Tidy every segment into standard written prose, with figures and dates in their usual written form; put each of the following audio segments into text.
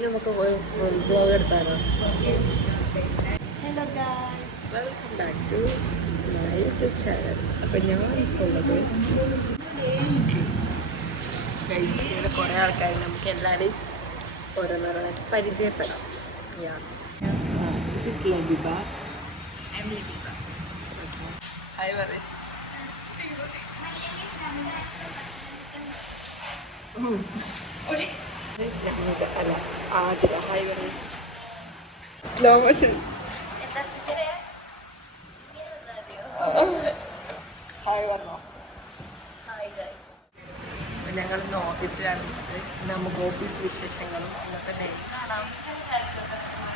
നമുക്ക് full vlog എടുത്താലോ? Hello guys, welcome back to my YouTube channel. അപ്പം ഞാൻ ഉള്ളത് ഗൈസ്, ഇവിടെ കുറേ ആൾക്കാർ നമുക്ക് എല്ലാവരെയും ഓരോന്നോരോന്നായിട്ട് പരിചയപ്പെടാം. This is ലബിബ. ഹായ് പറയ്. അല്ല ആതിര. ഹായ് പറയ്. Slow motion. ഹായ് പറഞ്ഞോ. ഞങ്ങൾ ഇന്ന് ഓഫീസിലാണ് ഉള്ളത്. നമുക്ക് ഓഫീസ് വിശേഷങ്ങളും ഇന്നത്തെ ഡേ കാണാം.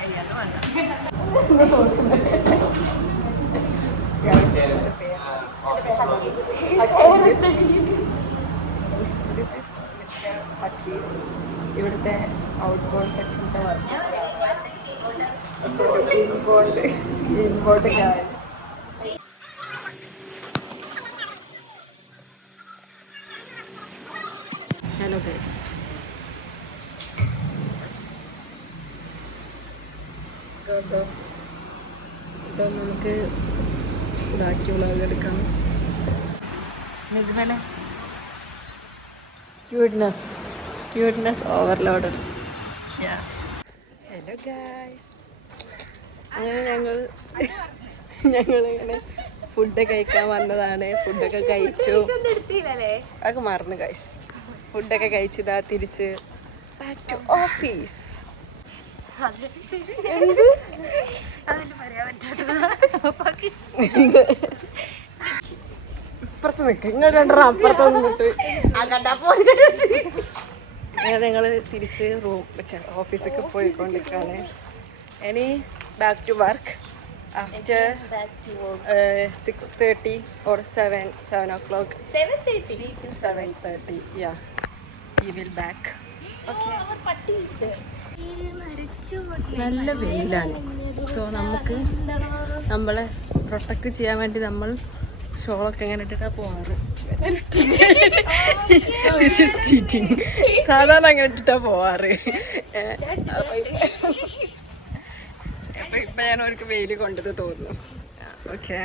ചെയ്യാനും വേണ്ട. ദിസ് ഇസ് മിസ്റ്റർ ഹക്കീം, ഇവിടുത്തെ ഔട്ട്ബോർഡ് സെക്ഷനത്തെ work. Sorry, inboard guys. Hello guys, ഇപ്പം നമുക്ക് ബാക്കി വ്ളോഗ് എടുക്കാം. ഇതുപോലെ ക്യൂട്ട്നെസ് ഓവർലോഡ്. ഹലോ ഗൈസ്, അങ്ങനെ ഞങ്ങളിങ്ങനെ ഫുഡ് കഴിക്കാൻ വന്നതാണ്. ഫുഡൊക്കെ കഴിച്ചു, അതൊക്കെ മറന്നു ഗൈസ്. ഫുഡൊക്കെ കഴിച്ചതാ തിരിച്ച് ബാക്ക് ടു ഓഫീസ്. ഇപ്പുറത്ത് നിൽക്ക്, ഇങ്ങനെ രണ്ടെണ്ണം അപ്പുറത്ത് നിന്നിട്ട് ഞങ്ങൾ തിരിച്ച് ഓഫീസൊക്കെ പോയിക്കൊണ്ടിരിക്കുകയാണ്. ഇനി back to work after 6:30 or 7 o'clock. 7:30. Yeah, we will back. Okay. നല്ല വെയിലാണ്. സോ നമുക്ക് നമ്മളെ പ്രൊട്ടക്ട് ചെയ്യാൻ വേണ്ടി നമ്മൾ ഷോളൊക്കെ എങ്ങനെ ഇട്ടിട്ടാണ് പോവാറ്. സാധാരണ അങ്ങനെ ഇട്ടിട്ടാണ് പോവാറ്. അപ്പൊ ഇപ്പൊ ഞാൻ അവർക്ക് വെയില് കൊണ്ടത് തോന്നുന്നു. ഓക്കെ,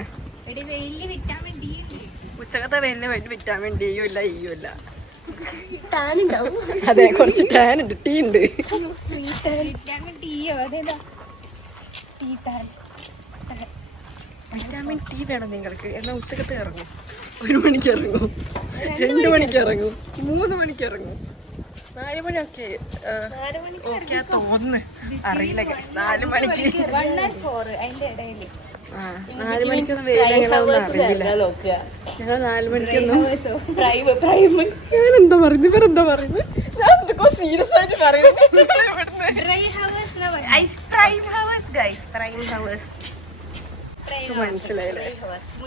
ഉച്ചക്കത്തെ വെയിലിന് വേണ്ടി വിറ്റാമിൻ ഡിയും ഇല്ല ഇയും ഇല്ല. അതെ, കുറച്ച് ടാൻ ഉണ്ട്, ടീ ഉണ്ട്. വിറ്റാമിൻ ടി വേണം നിങ്ങൾക്ക്. എന്നാൽ ഉച്ചക്കത്തെ ഇറങ്ങും, 1 മണിക്ക് ഇറങ്ങും, 2 മണിക്ക് ഇറങ്ങും, 3 മണിക്ക് ഇറങ്ങും, 4 മണിയൊക്കെ ഓക്കെ തോന്നുന്നു, അറിയില്ല. 4 മണിക്ക് 4 മണിക്കൊന്നും വെയിലെങ്ങനെയൊന്നും അറിയില്ല. ഞങ്ങൾ 4 മണിക്കൊന്നും ഞാനെന്താ പറയുന്നത്, ഇവരെന്താ പറയുന്നത്, ഞാൻ എന്തൊക്കെ സീരിയസ് ആയിട്ട് പറയുന്നത്. മനസ്സിലായില്ലേ?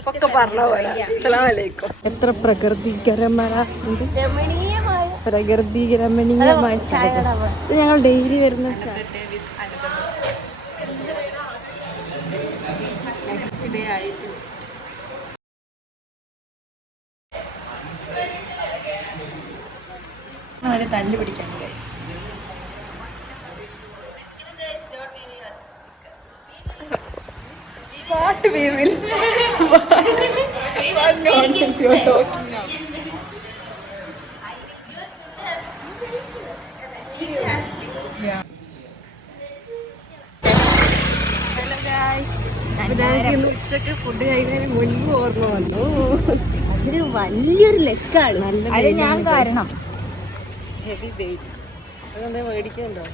ഒക്കെ പറഞ്ഞ പോലെ. അസ്സലാമലൈക്കും. എത്ര പ്രകൃതികരമായ സ്ഥലം. ഞങ്ങൾ ഡെയിലി വരുന്ന നെക്സ്റ്റ് ഡേ ആയിട്ട് അവരെ തല്ലു പിടിക്കാൻ guys. What we will? What nonsense you are talking now? Yeah. Hello guys. ഞാൻ ഉച്ചക്ക് ഫുഡ് കഴിക്കുന്നതിന് മുൻപ് ഓർമ്മ വന്നു. അതിന് വലിയൊരു ലെക്കാണ്. അത് ഞാൻ കാരണം ഹെവി വെയിറ്റ്. അതെന്താ മേടിക്കുന്നുണ്ടോ?